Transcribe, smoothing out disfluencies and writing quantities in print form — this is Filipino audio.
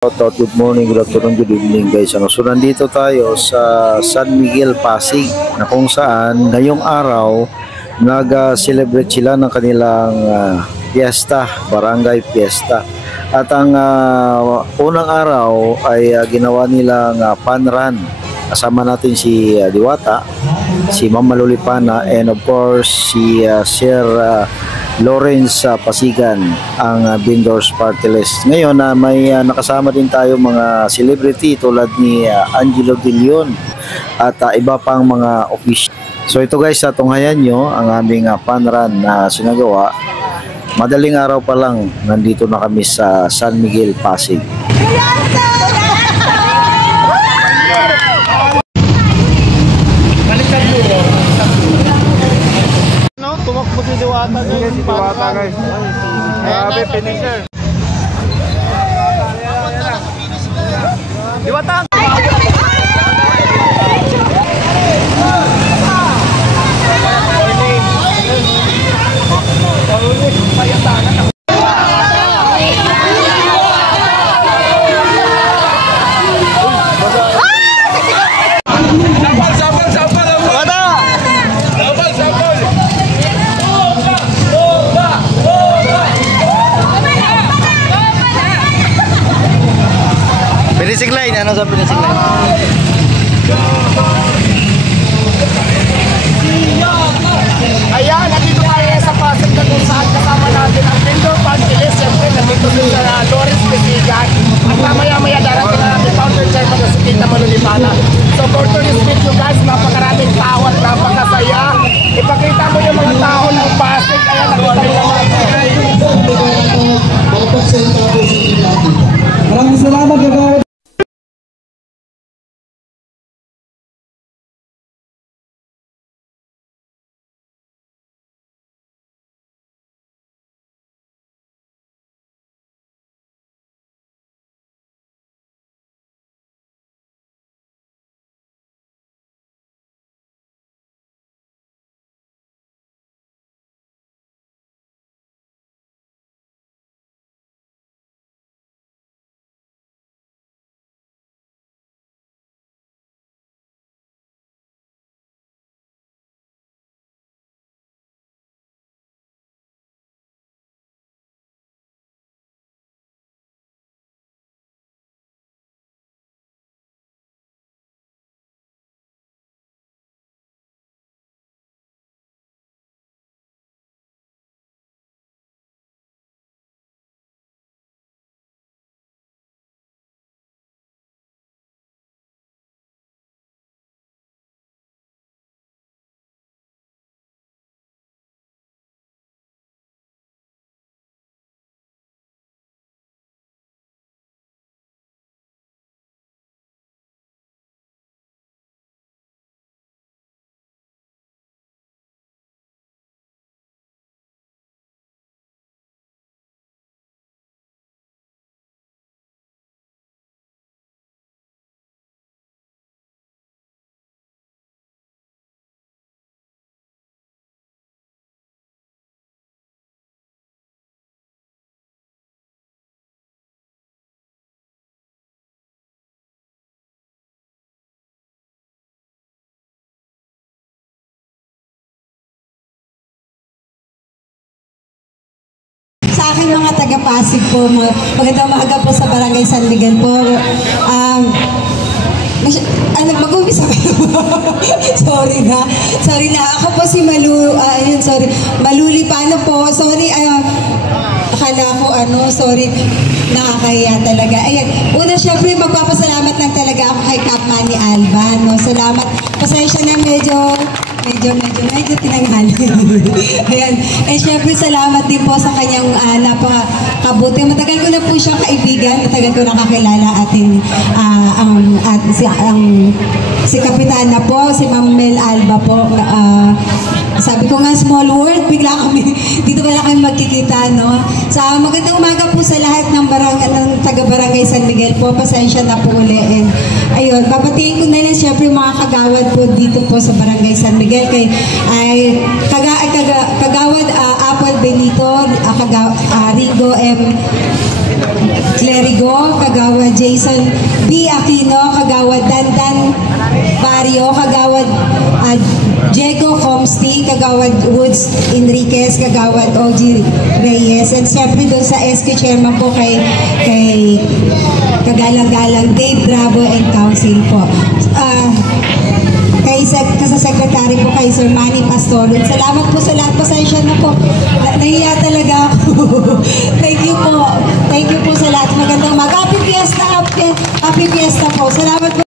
Good morning, good afternoon, good evening guys. So nandito tayo sa San Miguel, Pasig na kung saan ngayong araw nag-celebrate sila ng kanilang fiesta, barangay fiesta. At ang unang araw ay ginawa nilang fun run. Kasama natin si Diwata, si Ma'am Malulipana, and of course si Sir Lawrence Pasigan, ang vendors party list. Ngayon may nakasama din tayo mga celebrity tulad ni Angelo De Leon at iba pang mga official. So ito guys, tunghayan nyo ang aming fun run na sinagawa. Madaling araw pa lang nandito na kami sa San Miguel, Pasig. Tumakbo si Diwata guys. Si Diwata guys. Grabe, finisher. Diwata! Finishing line, ano sa finishing line? Ayan, nandito tayo sa Pasig na kung saan kasama natin ang vendor party list. Siyempre, nandito din sa Lawrence Pasigan. At mamaya-maya darating na natin founder chairman na si Tita Malulipana. So for today's video guys, napakaraming tao at napakasaya. Ipakita mo yung mga tao ng Pasig. Ayan, nakita nyo naman. Maraming salamat kagawad. Sa aking mga taga-Pasig po, magandang umaga po sa Barangay San Miguel po. Mag-umpisa kayo. Sorry na. Ako po si Malulipana po. Sorry, akala ko sorry. Nakakahiya talaga. Ayan, una syempre magpapasalamat lang talaga ako kay Capman ni Alban. No? Salamat. Pasensya na medyo tinanghali. Ayan. Syempre salamat din po sa kanyang napakabuti. Matagal ko na po siya kaibigan. Matagal ko nakakilala si Kapitana po, si Ma'am Mel Alba po. Sabi ko nga, small world, bigla kami, dito pala kami magkikita, no? Sa magandang umaga po sa lahat ng taga-barangay San Miguel po, pasensya na po uli. And ayun, babatiin ko na lang siyempre yung mga kagawad po dito po sa barangay San Miguel. Kagawad Apple Benito, Rigo M. Clerigo, kagawad Jason B. Aquino, kagawad Dandan Barrio, kagawad Diego Comsti, kagawad Woods Enriquez, kagawad OG Reyes, and siyempre doon sa SQ chairman po kay kagalang-galang Dave Bravo and Council po. Kay secretary po kay Sir Manny Pastor. Salamat po sa lahat. Pasensya na po. Nahiya talaga ako. Thank you po. Thank you po sa lahat. Magandang Happy Fiesta. Happy Fiesta po. Salamat po.